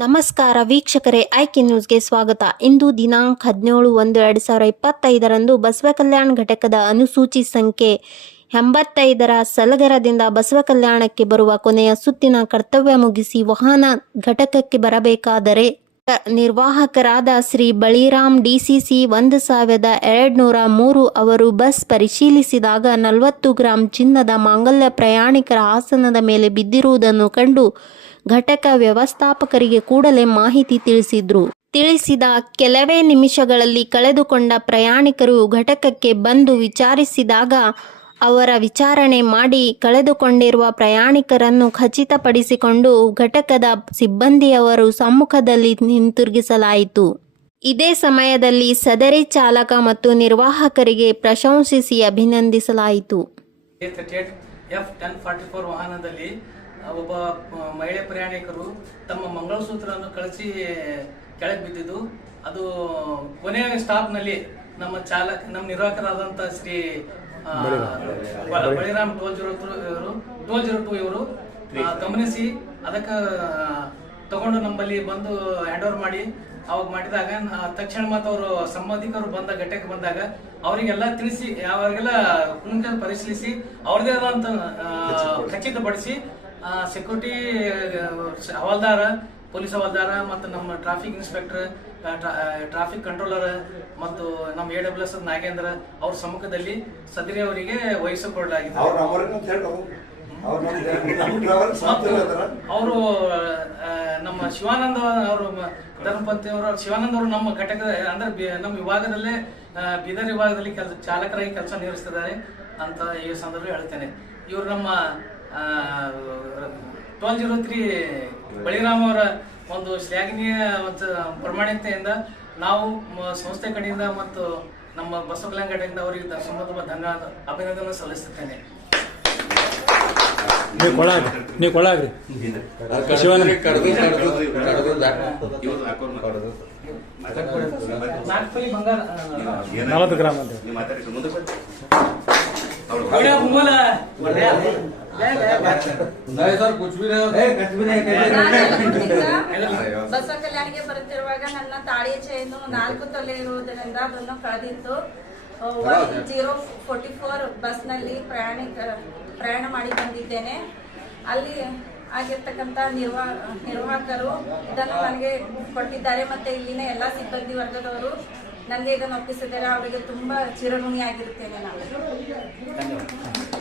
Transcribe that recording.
ನಮಸ್ಕಾರ ವೀಕ್ಷಕರೇ, ಆಯ್ಕೆ ನ್ಯೂಸ್ಗೆ ಸ್ವಾಗತ. ಇಂದು ದಿನಾಂಕ ಹದಿನೇಳು ಒಂದು ಎರಡು ಸಾವಿರ ಇಪ್ಪತ್ತೈದರಂದು ಬಸವ ಕಲ್ಯಾಣ ಘಟಕದ ಅನುಸೂಚಿ ಸಂಖ್ಯೆ ಎಂಬತ್ತೈದರ ಸಲಗರದಿಂದ ಬಸವ ಕಲ್ಯಾಣಕ್ಕೆ ಬರುವ ಕೊನೆಯ ಸುತ್ತಿನ ಕರ್ತವ್ಯ ಮುಗಿಸಿ ವಾಹನ ಘಟಕಕ್ಕೆ ಬರಬೇಕಾದರೆ ನಿರ್ವಾಹಕರಾದ ಶ್ರೀ ಬಳಿರಾಮ್ ಡಿಸಿಸಿ ಒಂದು ಸಾವಿರದ ಎರಡುನೂರ ಮೂರು ಅವರು ಬಸ್ ಪರಿಶೀಲಿಸಿದಾಗ ನಲವತ್ತು ಗ್ರಾಂ ಚಿನ್ನದ ಮಾಂಗಲ್ಯ ಪ್ರಯಾಣಿಕರ ಆಸನದ ಮೇಲೆ ಬಿದ್ದಿರುವುದನ್ನು ಕಂಡು ಘಟಕ ವ್ಯವಸ್ಥಾಪಕರಿಗೆ ಕೂಡಲೇ ಮಾಹಿತಿ ತಿಳಿಸಿದ್ರು. ತಿಳಿಸಿದ ಕೆಲವೇ ನಿಮಿಷಗಳಲ್ಲಿ ಕಳೆದುಕೊಂಡ ಪ್ರಯಾಣಿಕರು ಘಟಕಕ್ಕೆ ಬಂದು ವಿಚಾರಿಸಿದಾಗ ಅವರ ವಿಚಾರಣೆ ಮಾಡಿ ಕಳೆದುಕೊಂಡಿರುವ ಪ್ರಯಾಣಿಕರನ್ನು ಖಚಿತಪಡಿಸಿಕೊಂಡು ಘಟಕದ ಸಿಬ್ಬಂದಿಯವರು ಸಮ್ಮುಖದಲ್ಲಿ ಹಿಂತಿರುಗಿಸಲಾಯಿತು. ಇದೇ ಸಮಯದಲ್ಲಿ ಸದರಿ ಚಾಲಕ ಮತ್ತು ನಿರ್ವಾಹಕರಿಗೆ ಪ್ರಶಂಸಿಸಿ ಅಭಿನಂದಿಸಲಾಯಿತು. ಒಬ್ಬ ಮಹಿಳೆ ಪ್ರಯಾಣಿಕರು ತಮ್ಮ ಮಂಗಳಸೂತ್ರವನ್ನು ಕಳಿಸಿ ಕೆಳಗೆ ಬಿದ್ದಿದ್ದು. ಅದು ಕೊನೆಯ ಸ್ಟಾಪ್ನಲ್ಲಿ ನಮ್ಮ ಚಾಲಕ, ನಮ್ಮ ನಿರ್ವಾಹಕರಾದಂಥ Shri Baliram toll zero two ಇವರು ಟೋಲ್ ಜೀರೋ ಟು ಇವರು ಗಮನಿಸಿ. ಅದಕ್ಕೆ, ತಗೊಂಡು ನಮ್ಮಲ್ಲಿ ಬಂದು ಹ್ಯಾಂಡ್ ಓವರ್ ಮಾಡಿ. ಅವಾಗ ಮಾಡಿದಾಗ ತಕ್ಷಣ ಮತ್ತು ಅವರು ಸಂಬಂಧಿಕರು ಬಂದ, ಘಟಕ್ಕೆ ಬಂದಾಗ ಅವರಿಗೆಲ್ಲ ತಿಳಿಸಿ, ಅವರಿಗೆಲ್ಲ ಪರಿಶೀಲಿಸಿ ಅವ್ರದೇ ಆದಂತ ಖಚಿತಪಡಿಸಿ ಸೆಕ್ಯೂರಿಟಿ ಹವಾಲ್ದಾರ ಪೊಲೀಸ್ ಹವಾಲ್ದಾರ ಮತ್ತು ನಮ್ಮ ಟ್ರಾಫಿಕ್ ಇನ್ಸ್ಪೆಕ್ಟರ್ ಟ್ರಾಫಿಕ್ ಕಂಟ್ರೋಲರ್ ಮತ್ತು ನಮ್ಮ ಎ ಡಬ್ಲ್ಯೂ ಎಸ್ ನಾಗೇಂದ್ರ ಅವ್ರ ಸಮ್ಮುಖದಲ್ಲಿ ಸದರಿ ಅವರಿಗೆ ವಹಿಸಿಕೊಡಲಾಗಿದೆ ಅವ್ರ ನಮ್ಮ ಶಿವಾನಂದ ಅವರು ಧರ್ಮಪತಿ ಅವರು ಶಿವಾನಂದ ಅವರು ನಮ್ಮ ಘಟಕದ ಅಂದ್ರೆ ನಮ್ಮ ವಿಭಾಗದಲ್ಲೇ ಬೀದರ್ ವಿಭಾಗದಲ್ಲಿ ಕೆಲಸ ಚಾಲಕರಾಗಿ ಕೆಲಸ ನಿರ್ವಹಿಸ್ತಿದ್ದಾರೆ ಅಂತ ಈ ಸಂದರ್ಭ ಹೇಳ್ತೇನೆ. ಇವರು ನಮ್ಮ ಟ್ವೆಲ್ ಜೀರೋ ತ್ರೀ ಬಳಿರಾಮ್ ಅವರ ಒಂದು ಶ್ಲಾಘನೀಯ ಮತ್ತು ಪ್ರಾಮಾಣಿಕತೆಯಿಂದ ನಾವು ಮ- ಸಂಸ್ಥೆ ಕಡೆಯಿಂದ ಮತ್ತು ನಮ್ಮ ಬಸವ ಕಲ್ಯಾಣ ಕಡೆಯಿಂದ ಅವರಿಗೆ ಸಂಬಂಧ ತುಂಬ ಧನ್ಯವಾದ ಅಭಿನಂದನೆ ಸಲ್ಲಿಸುತ್ತೇನೆ. ನೀವು ಕೊಳಾಗ್ರಿ ನೀವು ಕೊಳಾಗ್ರಿ ನಲವತ್ತು ಗ್ರಾಮ ಅಂತ ಬರ್ರಿ. ಒಳ್ಳೆ ಮುಂಬಲ ಒಳ್ಳೆ ಬಸವ ಕಲ್ಯಾಣಿಗೆ ಬರುತ್ತಿರುವಾಗ ನನ್ನ ತಾಳಿಯ ಚೈನು ನಾಲ್ಕು ತೊಲೆ ಇರುವುದರಿಂದ ಅದನ್ನು ಕಳೆದಿತ್ತು ಜೀರೋ ಫೋರ್ಟಿ ಫೋರ್ ಬಸ್ನಲ್ಲಿ ಪ್ರಯಾಣಿಕ ಪ್ರಯಾಣ ಮಾಡಿ ಬಂದಿದ್ದೇನೆ ಅಲ್ಲಿ ಆಗಿರ್ತಕ್ಕಂಥ ನಿರ್ವಾ ನಿರ್ವಾಹಕರು ಇದನ್ನು ನನಗೆ ಕೊಟ್ಟಿದ್ದಾರೆ ಮತ್ತೆ ಇಲ್ಲಿನ ಎಲ್ಲಾ ಸಿಬ್ಬಂದಿ ವರ್ಗದವರು ನನಗೆ ಇದನ್ನು ಒಪ್ಪಿಸಿದರೆ ಅವರಿಗೆ ತುಂಬಾ ಚಿರಋಣಿಯಾಗಿರುತ್ತೇನೆ ನಾನು. ಧನ್ಯವಾದ.